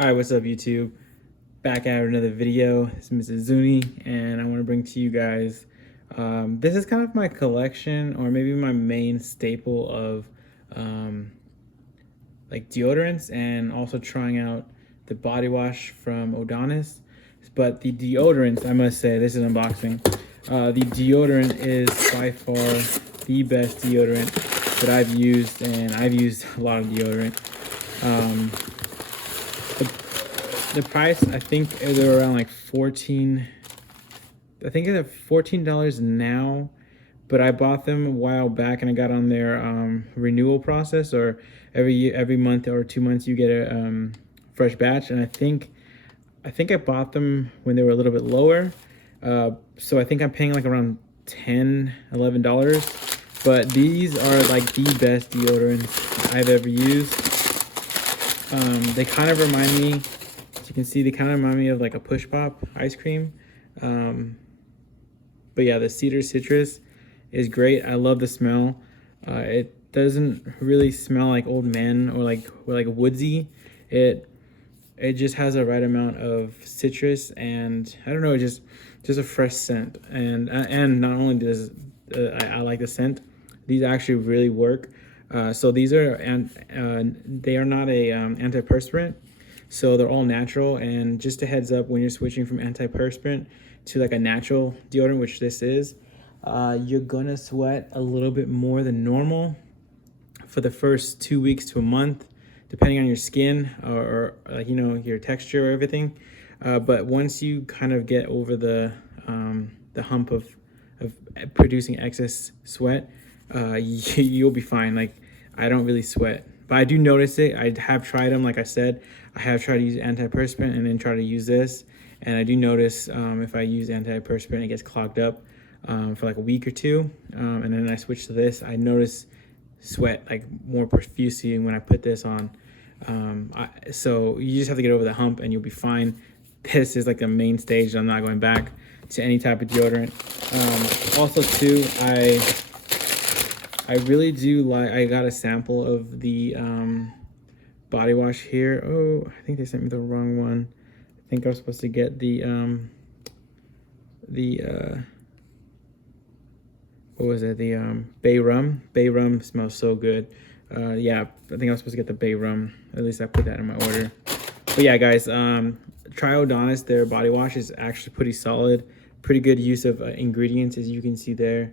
Alright, what's up YouTube? Back at another video. It's Mrs. Zuni, and I want to bring to you guys, this is kind of my collection, or maybe my main staple of like deodorants, and also trying out the body wash from Odonis. But the deodorants, I must say, this is unboxing. The deodorant is by far the best deodorant that I've used, and I've used a lot of deodorant. The price, I think they're around like 14. I think it's $14 now, but I bought them a while back and I got on their renewal process, or every month or 2 months you get a fresh batch. And I think I bought them when they were a little bit lower, so I think I'm paying like around $10-11. But these are like the best deodorants I've ever used. They kind of remind me, as you can see, they kind of remind me of like a Push Pop ice cream. But yeah, the cedar citrus is great. I love the smell. It doesn't really smell like Old Men or like woodsy. It just has the right amount of citrus, and I don't know, just a fresh scent. And not only does I like the scent, these actually really work. So these are, and they are not a antiperspirant, so they're all natural. And just a heads up, when you're switching from antiperspirant to like a natural deodorant, which this is, you're gonna sweat a little bit more than normal for the first 2 weeks to a month, depending on your skin or you know, your texture or everything. But once you kind of get over the hump of producing excess sweat, you'll be fine. Like, I don't really sweat, but I do notice it. I have tried them, like I said. I have tried to use antiperspirant and then try to use this, and I do notice if I use antiperspirant, it gets clogged up for like a week or two, and then I switch to this. I notice sweat like more profusely when I put this on. So you just have to get over the hump and you'll be fine. This is like the main stage. I'm not going back to any type of deodorant. Also too, I really do like, I got a sample of the body wash here. Oh, I think they sent me the wrong one. I think I was supposed to get the what was it? The Bay Rum. Bay Rum smells so good. Yeah, I think I was supposed to get the Bay Rum. At least I put that in my order. But yeah, guys, try Odonis. Their body wash is actually pretty solid. Pretty good use of ingredients, as you can see there.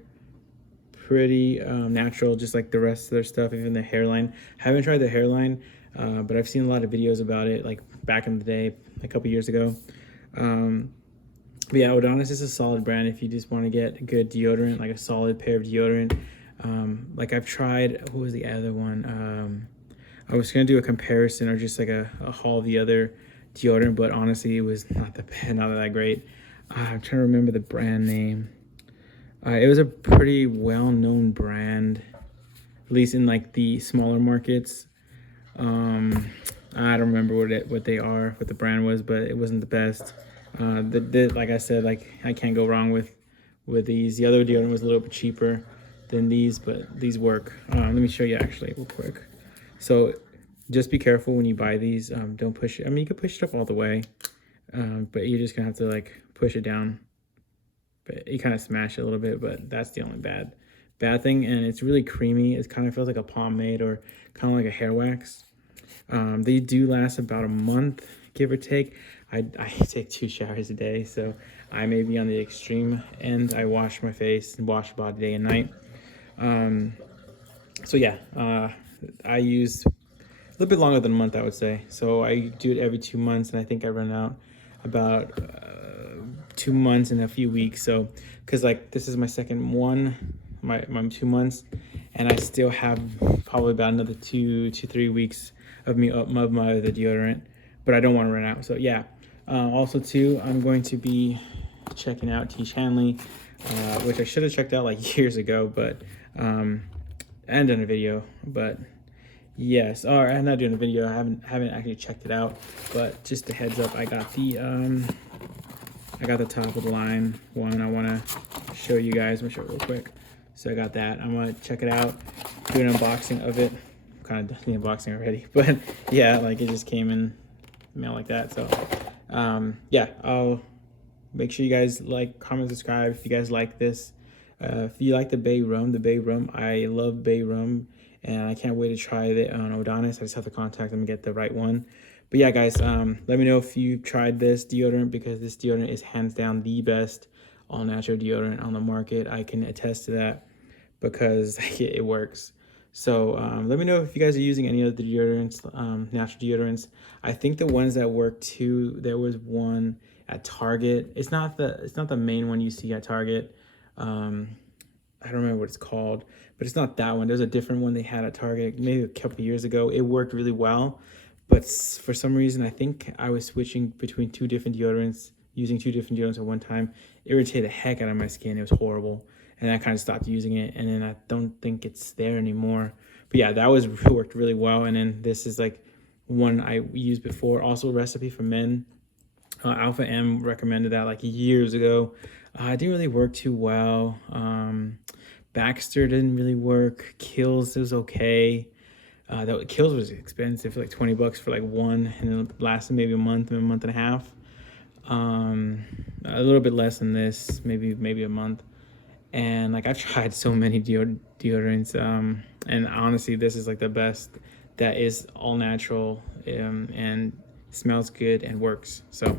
Pretty natural, just like the rest of their stuff, even the hairline. Haven't tried the hairline, but I've seen a lot of videos about it, like back in the day, a couple years ago. But yeah, Odonis is a solid brand if you just want to get a good deodorant, like a solid pair of deodorant. Like I've tried, what was the other one? I was gonna do a comparison or just like a haul of the other deodorant, but honestly, it was not that great. I'm trying to remember the brand name. It was a pretty well-known brand, at least in like the smaller markets. I don't remember what the brand was, but it wasn't the best. Like I said, like I can't go wrong with these. The other deodorant was a little bit cheaper than these, but these work. Let me show you actually real quick. So just be careful when you buy these. Don't push it. I mean, you can push it up all the way, but you're just gonna have to like push it down. But you kind of smash it a little bit, but that's the only bad thing. And it's really creamy. It kind of feels like a pomade or kind of like a hair wax. They do last about a month, give or take. I take 2 showers a day, so I may be on the extreme end. I wash my face and wash body day and night. So yeah, I use a little bit longer than a month, I would say. So I do it every 2 months, and I think I run out about 2 months and a few weeks. So because like this is my second one, my 2 months, and I still have probably about another 2 to 3 weeks of my other deodorant, but I don't want to run out. So yeah. Also too, I'm going to be checking out T. Hanley, which I should have checked out like years ago, but and done a video. But yes, or I'm not doing a video. I haven't actually checked it out, but just a heads up, I got the top of the line one. I want to show you guys. I'm gonna show it real quick. So I got that. I'm gonna check it out, do an unboxing of it. Kind of done the unboxing already, but yeah, like it just came in smell like that. So yeah, I'll make sure you guys like, comment, subscribe if you guys like this. If you like the Bay Rum, I love Bay Rum, and I can't wait to try it on Odonis. I just have to contact them and get the right one. But yeah, guys, let me know if you've tried this deodorant, because this deodorant is hands down the best all natural deodorant on the market. I can attest to that because it works. So let me know if you guys are using any of the deodorants, natural deodorants. I think the ones that work too, there was one at Target. It's not the main one you see at Target. I don't remember what it's called, but it's not that one. There's a different one they had at Target maybe a couple years ago. It worked really well, but for some reason, I think I was switching between two different deodorants, using two different deodorants at one time. It irritated the heck out of my skin. It was horrible. And I kind of stopped using it, and then I don't think it's there anymore. But yeah, that worked really well. And then this is like one I used before, also a recipe for men. Alpha M recommended that like years ago. It didn't really work too well. Baxter didn't really work. Kills was okay. That Kills was expensive, like $20 for like one, and it lasted maybe a month and a half. A little bit less than this, maybe a month. And like I've tried so many deodorants, and honestly, this is like the best that is all natural, and smells good and works. So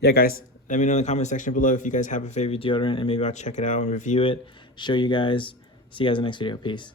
yeah, guys, let me know in the comment section below if you guys have a favorite deodorant, and maybe I'll check it out and review it, show you guys. See you guys in the next video. Peace.